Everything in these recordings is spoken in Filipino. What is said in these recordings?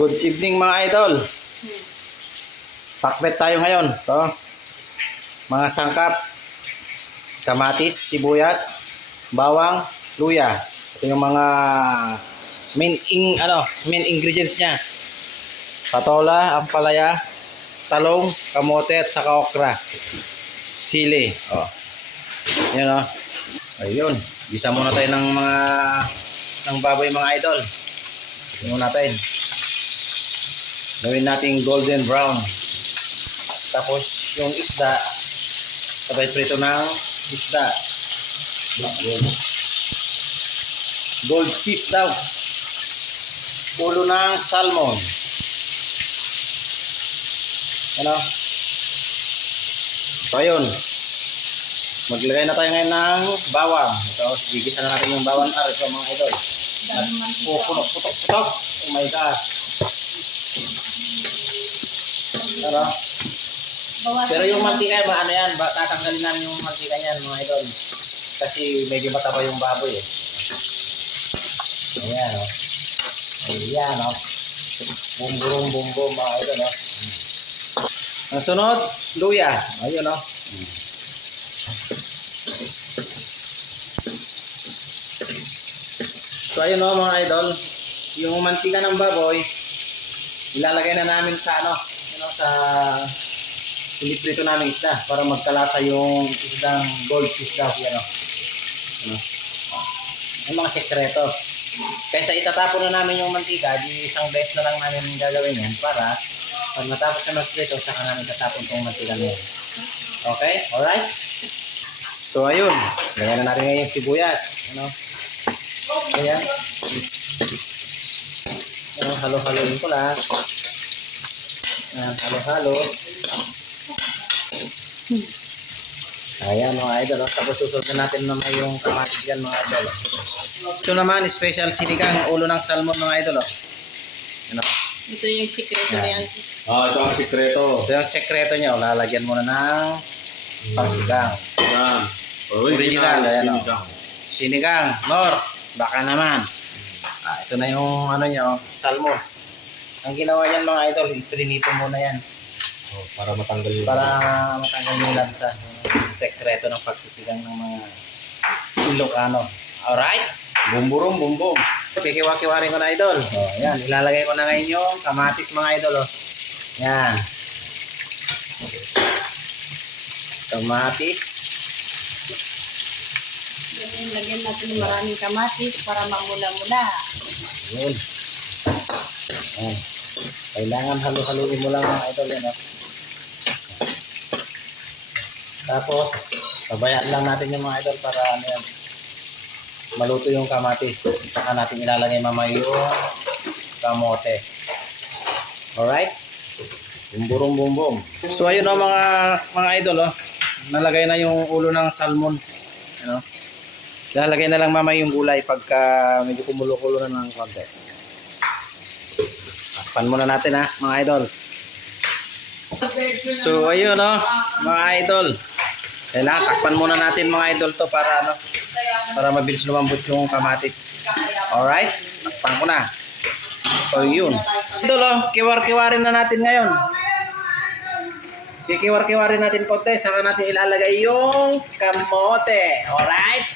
Good evening mga idol. Pakbet tayo ngayon. So, mga sangkap, kamatis, sibuyas, bawang, luya. Ito yung mga main ingredients niya. Patola, ampalaya, talong, kamote at saka okra. Sili. Oh. Yan oh. Ayun. Gisa muna tayo ng baboy mga idol. Tingnan natin. Gawin natin golden brown. Tapos yung isda, sabay prito ng isda. Gold fish daw. Ulo ng salmon. Ano? So ayun. Maglagay na tayo ngayon ng bawang. So gigisa na natin yung bawang ito mga idol. Putok-putok. Oh my God. Pero, pero yung mantika, ano yan, tatanggalin namin yung mantika niyan mga idol. Kasi medyo mataba yung baboy eh. Ayan o. Ayan o. Bum-bum mga idol o. Ang sunod, luya. Ayun o. So ayun o mga idol. Yung mantika ng baboy, ilalagay na namin sa sa piniprito namin isda para magkalasa yung isdang gold fish daw yan yung mga sekreto. Kaysa itatapon na namin yung mantika, di isang beses na lang namin gagawin yan para pag natapos na magprito, saka namin tatapon tong mantika na yan. Okay? Alright? So ayun, lagyan na natin ngayon yung sibuyas. Ayan. Halo-haloin ko lang. Halo-halo. Ayan mga idol. Tapos susunod natin naman yung kamatis yan mga idol. Ito naman, special sinigang ulo ng salmon mga idol. Ito yung sikreto niyan. Ito ang sikreto. Ito yung sikreto niya. Lalagyan mo na ng pangsigang. Original. Ayan sinigang. Nor. Baka naman. Ito na yung salmon. Ang ginawa niyan mga idol, itrinito muna yan. Para matanggal yung lansa. Sekreto ng pagsisigang ng mga Ilocano. Alright? Bumburum. Kikiwa-kiwarin ko na idol. Yan, ilalagay ko na ngayon yung kamatis mga idol. Yan. Kamatis. Lagyan natin maraming kamatis para mamula-mula. Yun. Kailangan halo-haluin mo lang mga idol yan. Tapos pabayaan lang natin yung mga idol para maluto yung kamatis. Saka natin ilalagay mamaya yung kamote. Alright? Bum. So ayun mga idol nalagay na yung ulo ng salmon. Lalagay na lang mamaya yung gulay pagka medyo kumulo-kulo na ng konti. Takpan muna natin mga idol. So ayun mga idol. Kailangan takpan muna natin mga idol to para mabilis lumambot yung kamatis. Alright? Takpan ko na. So yun. Idol kiwar-kiwarin na natin ngayon. Kikiwar-kiwarin natin konti, saka natin ilalagay yung kamote. Alright?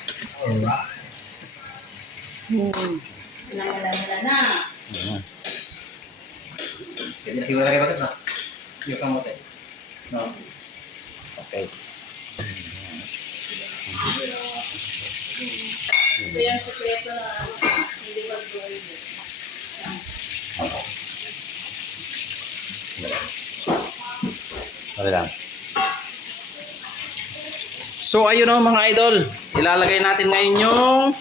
Wala na. Siguro lagi bakit yung kamote. No. Okay. Ito yung sikreto na hindi mag-gold. Okay lang. So ayun mga idol, ilalagay natin ngayon yung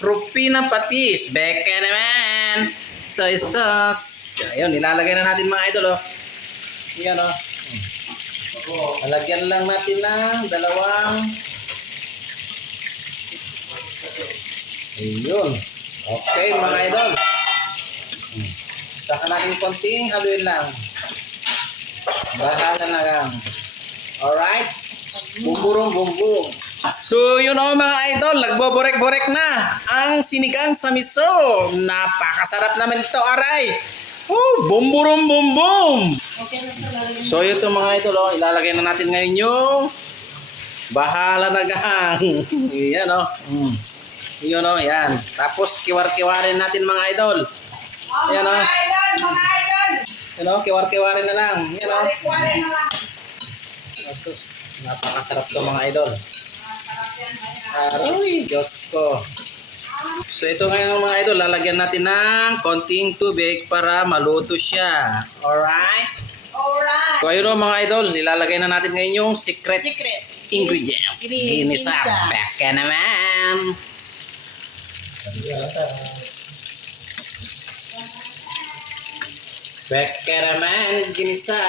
Rufina patis. Beke naman. Soy sauce. Ayun, ilalagay na natin mga idol Yan Lalagyan lang natin ng dalawang. Ayun. Okay mga idol. Saka natin konting haluin lang. Bahala na lang. Alright? Bum. So yun mga idol, nagboborek-borek na ang sinigang sa miso. Napakasarap naman ito, aray. Oh, boom boom boom boom. Okay na ito, lalagyan mo. So ito mga idol, oh, ilalagay na natin ngayon yung bahala na gang. Yan oh. Yun oh, yan. Tapos kiwar-kiwarin natin mga idol. Yan oh. Mga idol! Yan oh, kiwar-kiwarin na lang. Yan oh. Kuwari na lang. Asus, napakasarap to mga idol. Masarap yan, Aroy, Diyos ko. So ito ngayon mga idol, lalagyan natin ng konting tubig para maluto siya. Alright? Alright. So ayun o mga idol, nilalagay na natin ngayon yung secret ingredient. Ginisa. Baka naman. Baka naman, ginisa.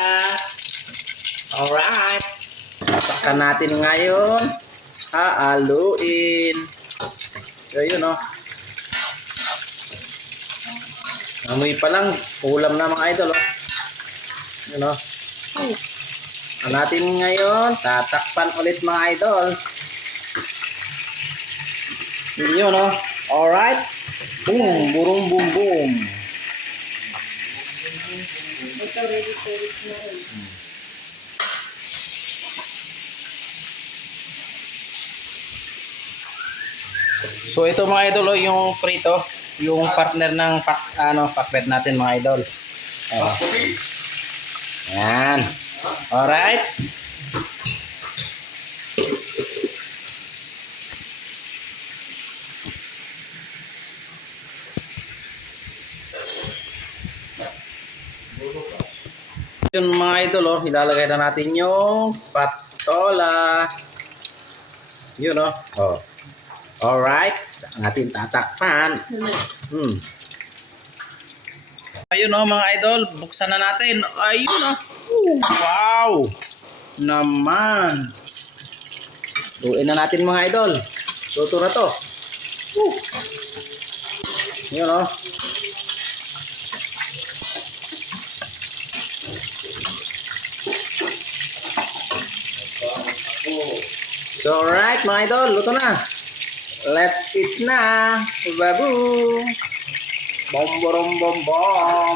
Alright. Saka natin ngayon haluin. So yun o. Amoy pa lang, ulam na mga idol o. Yun o. Natin ngayon, tatakpan ulit mga idol. Yun o. Alright. Boom, burung boom boom. Ito, ready to eat na rin. So ito mga idol oh, yung prito, yung partner ng pakbet natin mga idol. Yan. Alright. Yun mga idol oh, ilalagay na natin yung patola. Yun oh. Oh. Alright. Natin tatakpan. Ayun oh mga idol, buksan na natin. Ayun oh. Wow. Naman. Lutuin na natin mga idol. Luto na to. Yun oh. So alright mga idol, luto na. Let's eat na. Babu. Bom bom bom bom.